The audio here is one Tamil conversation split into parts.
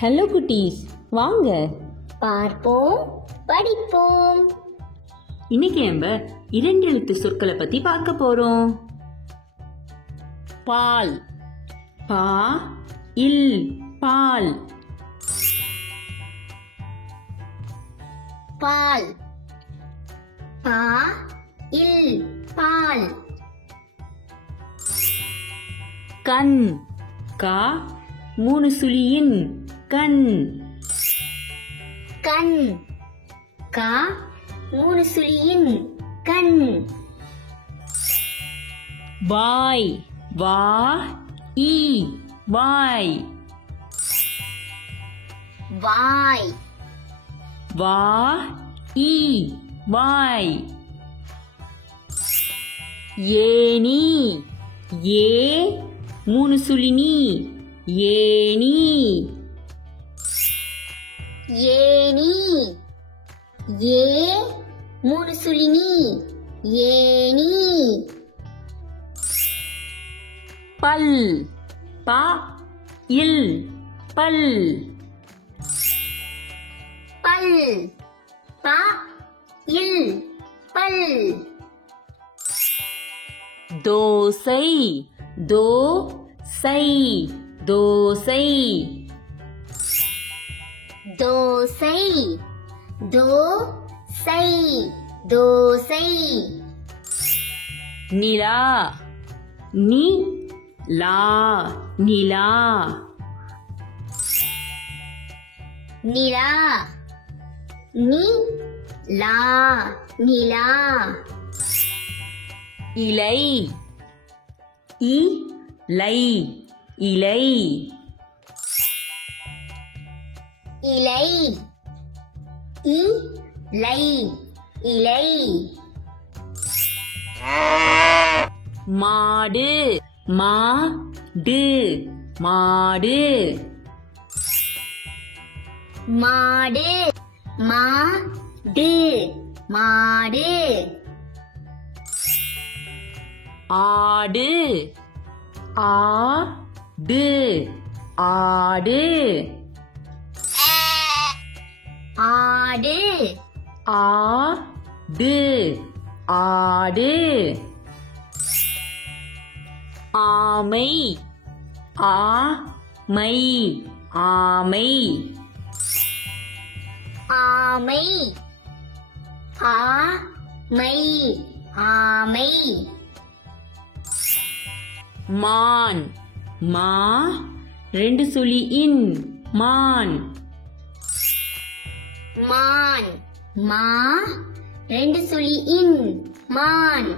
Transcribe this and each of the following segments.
ஹலோ குட்டீஸ், வாங்க பார்ப்போம் படிப்போம். இன்னைக்கு நம்ம 2 எழுத்து சொற்களை பத்தி பார்க்க போறோம். பால், பா இல் பால். பால், பா இல் பால். கண், கா 3 சுழியின் கண். கண், கா 3 சுழியின் கண். வாய், வா இ வாய். வாய், வா இ வாய். ஏனி, ஏ 3 சுழினி ஏனி. ஏனி, ஏ 3 சுழினி ஏனி. பல், பா இல் பல். பல், பா இல் பல். தோசை, தோ சை தோசை. தோசை, தோ சை தோசை. நிலா, நி லா நிலா. நிலா, நி லா நிலா. இலை, இ லை இலை. இலை, இ லை இலை. மாடு, மா டு மாடு. மாடு, மா டு மாடு. ஆடு, ஆ டு ஆடு. ஆடு, ஆ டு ஆடு. ஆமை, ஆ மை ஆமை. ஆமை, ஆ மை ஆமை. மான், மா 2 சுழி இன் மான். மான், மா 2 சுழி இன் மான்.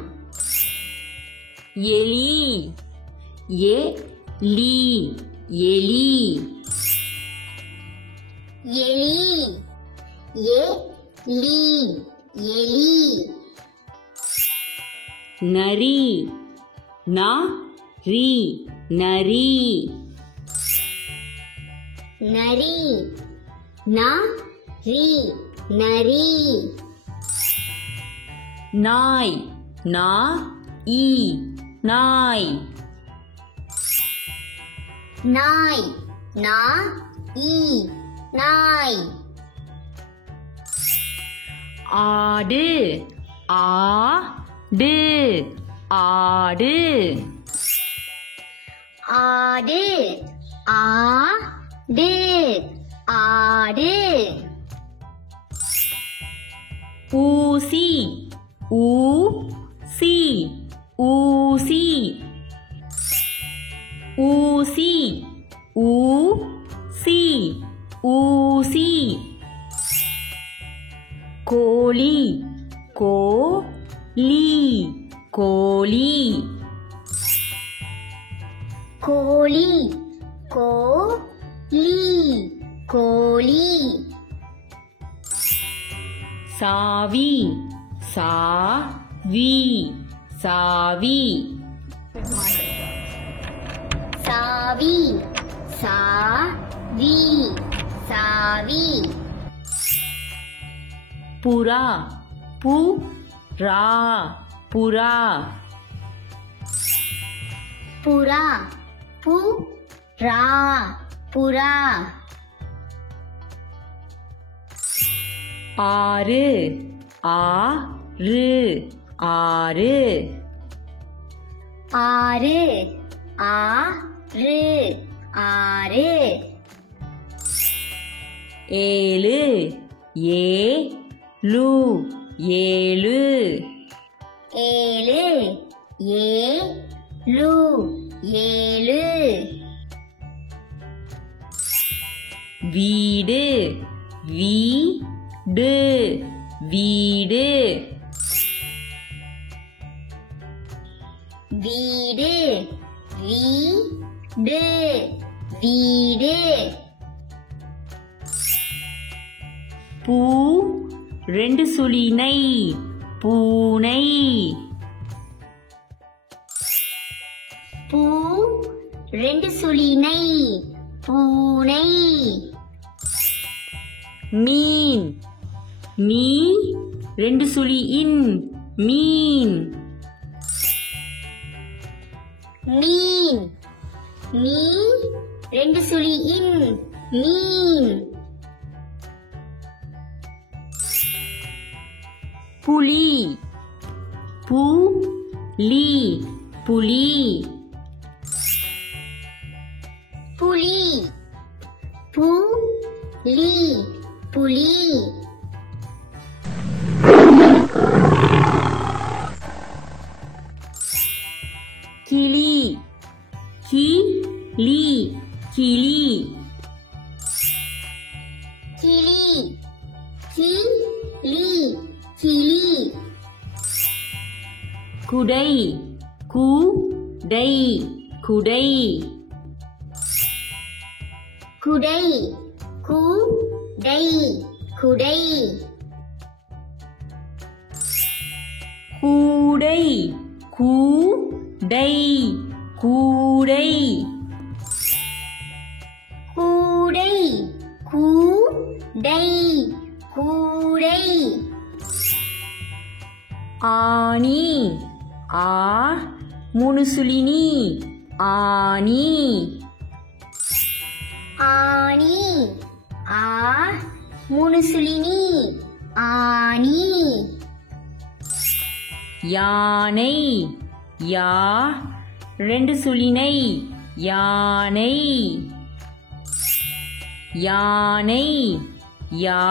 எலி, ஏ லி எலி. எலி, ஏ லி எலி. நரி, நா ரி நரி. நரி, நா ரி நரி. நாய், நா இ நாய். நாய், நா இ நாய். ஆடு, ஆ டு ஆடு. ஆடு, ஆ டு ஆடு. ஊசி, ஊ சி ஊசி. ஊசி, ஊ சி ஊசி. கோழி, கோ லி கோழி. கோழி, கோ லி கோழி. சாவி, சா வி சாவி. சாவி, சா வி சாவி. புறா, பு ரா புறா. புறா, பு ரா புறா. ஆறு ஆறு ஆறு ஆறு ஆறு ஆறு ஏழு ஏழு ஏழு ஏழு ஏழு ஏழு வீடு வீடு வீடு வீடு வீடு வீடு பூ ரெண்டு சுழினை பூனை பூ ரெண்டு சுழினை பூனை மீன் மீ ரெண்டு சுழி இன் மீன் மீன் மீ ரெண்டு சுழி இன் மீன் புலி புலி புலி புலி புலி புலி கிளி கிளி கிளி கிளி கிளி கிளி குடை குடை குடை குடை குடை குடை கூடை கூடை கூடை கூடை கூடை கூடை ஆனி ஆ மூணு சுழினி ஆனி ஆனி ஆ மூணு சுழினி ஆனி யானை யா ரெண்டு சுழினை யானை யானை யா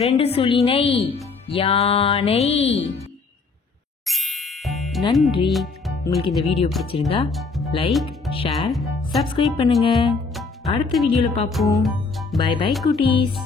ரெண்டு சுழினை யானை. நன்றி. உங்களுக்கு இந்த வீடியோ பிடிச்சிருந்தா லைக், ஷேர், சப்ஸ்கிரைப் பண்ணுங்க. அடுத்த வீடியோல பார்ப்போம். பை பை குட்டீஸ்.